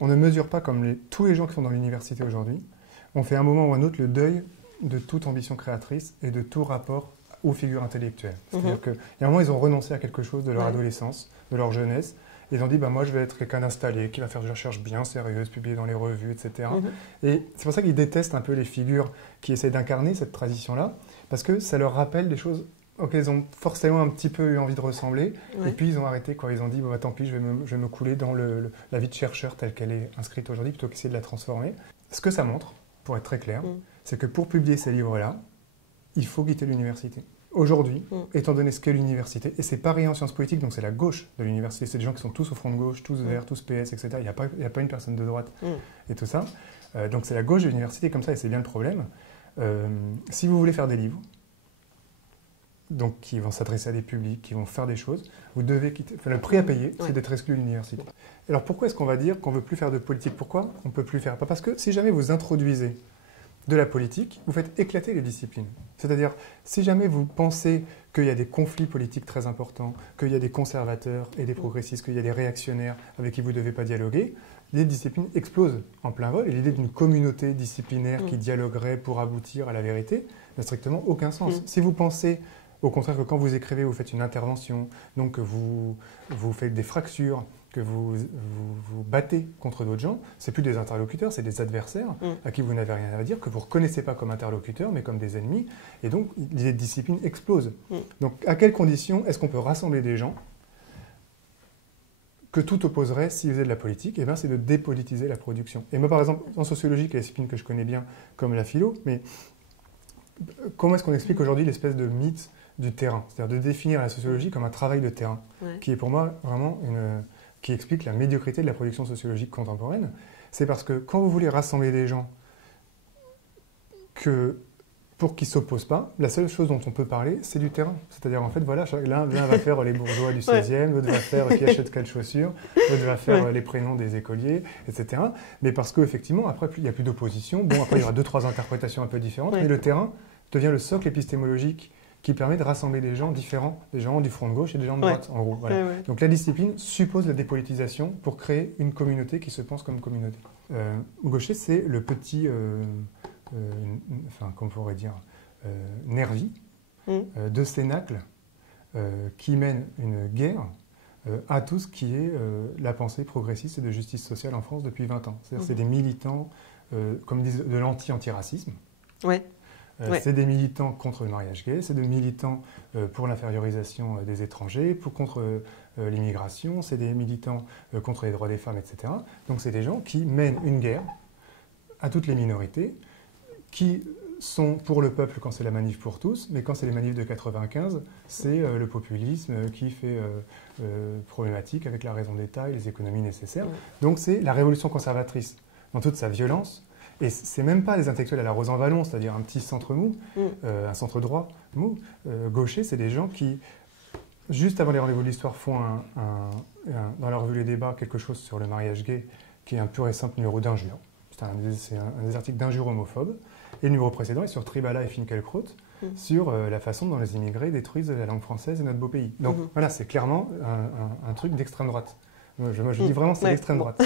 On ne mesure pas, comme tous les gens qui sont dans l'université aujourd'hui, on fait à un moment ou à un autre le deuil de toute ambition créatrice et de tout rapport aux figures intellectuelles. C'est-à-dire qu'à un moment, ils ont renoncé à quelque chose de leur adolescence, de leur jeunesse. Ils ont dit, moi, je vais être quelqu'un d'installé, qui va faire des recherches bien sérieuses, publiées dans les revues, etc. Et c'est pour ça qu'ils détestent un peu les figures qui essaient d'incarner cette tradition-là, parce que ça leur rappelle des choses auxquelles ils ont forcément un petit peu eu envie de ressembler. Et puis, ils ont arrêté, quoi. Ils ont dit, tant pis, je vais me couler dans la vie de chercheur telle qu'elle est inscrite aujourd'hui, plutôt qu'essayer de la transformer. Ce que ça montre, pour être très clair, c'est que pour publier ces livres-là, il faut quitter l'université. Aujourd'hui, étant donné ce qu'est l'université, et c'est pareil en sciences politiques, donc c'est la gauche de l'université, c'est des gens qui sont tous au front de gauche, tous verts, tous PS, etc. Il n'y a pas une personne de droite et tout ça. Donc c'est la gauche de l'université comme ça, et c'est bien le problème. Si vous voulez faire des livres, donc qui vont s'adresser à des publics, qui vont faire des choses, vous devez quitter. Enfin, le prix à payer, c'est d'être exclu de l'université. Alors pourquoi est-ce qu'on va dire qu'on ne veut plus faire de politique? Pourquoi on ne peut plus faire? Pas parce que si jamais vous introduisez de la politique, vous faites éclater les disciplines. C'est-à-dire, si jamais vous pensez qu'il y a des conflits politiques très importants, qu'il y a des conservateurs et des progressistes, qu'il y a des réactionnaires avec qui vous ne devez pas dialoguer, les disciplines explosent en plein vol. Et l'idée d'une communauté disciplinaire qui dialoguerait pour aboutir à la vérité n'a strictement aucun sens. Si vous pensez, au contraire, que quand vous écrivez, vous faites une intervention, donc que vous faites des fractures, que vous battez contre d'autres gens, c'est plus des interlocuteurs, c'est des adversaires à qui vous n'avez rien à dire, que vous ne reconnaissez pas comme interlocuteurs, mais comme des ennemis. Et donc, les disciplines explosent. Donc, à quelles conditions est-ce qu'on peut rassembler des gens que tout opposerait s'ils faisaient de la politique? Eh bien, c'est de dépolitiser la production. Et moi, par exemple, en sociologie, qui est la discipline que je connais bien, comme la philo, mais comment est-ce qu'on explique aujourd'hui l'espèce de mythe du terrain? C'est-à-dire de définir la sociologie comme un travail de terrain, qui est pour moi vraiment qui explique la médiocrité de la production sociologique contemporaine. C'est parce que quand vous voulez rassembler des gens pour qu'ils ne s'opposent pas, la seule chose dont on peut parler, c'est du terrain. C'est-à-dire, en fait, voilà, l'un va faire les bourgeois du 16e, l'autre va faire qui achète quelles chaussures, l'autre va faire les prénoms des écoliers, etc. Mais parce qu'effectivement, après, il n'y a plus d'opposition. Bon, après, il y aura 2-3 interprétations un peu différentes, mais le terrain devient le socle épistémologique qui permet de rassembler des gens différents, des gens du front de gauche et des gens de droite, en gros. Voilà. Donc la discipline suppose la dépolitisation pour créer une communauté qui se pense comme communauté. Gaucher, c'est le petit, comment on pourrait dire, nervi de Cénacle qui mène une guerre à tout ce qui est la pensée progressiste et de justice sociale en France depuis 20 ans. C'est-à-dire c'est des militants, comme disent, de l'anti-antiracisme. C'est des militants contre le mariage gay, c'est des militants pour l'infériorisation des étrangers, contre l'immigration, c'est des militants contre les droits des femmes, etc. Donc c'est des gens qui mènent une guerre à toutes les minorités, qui sont pour le peuple quand c'est la manif pour tous, mais quand c'est les manifs de 95, c'est le populisme qui fait problématique avec la raison d'État et les économies nécessaires. Donc c'est la révolution conservatrice dans toute sa violence. Et c'est même pas des intellectuels à la Rosan Vallon, c'est-à-dire un petit centre mou, un centre droit mou. Gaucher, c'est des gens qui, juste avant les rendez-vous de l'histoire, font dans la revue Les Débats quelque chose sur le mariage gay, qui est un pur et simple numéro d'injure. C'est un des articles d'injure homophobe. Et le numéro précédent est sur Tribala et Finkielkraut, sur la façon dont les immigrés détruisent la langue française et notre beau pays. Donc voilà, c'est clairement un truc d'extrême droite. Je dis vraiment c'est l'extrême droite.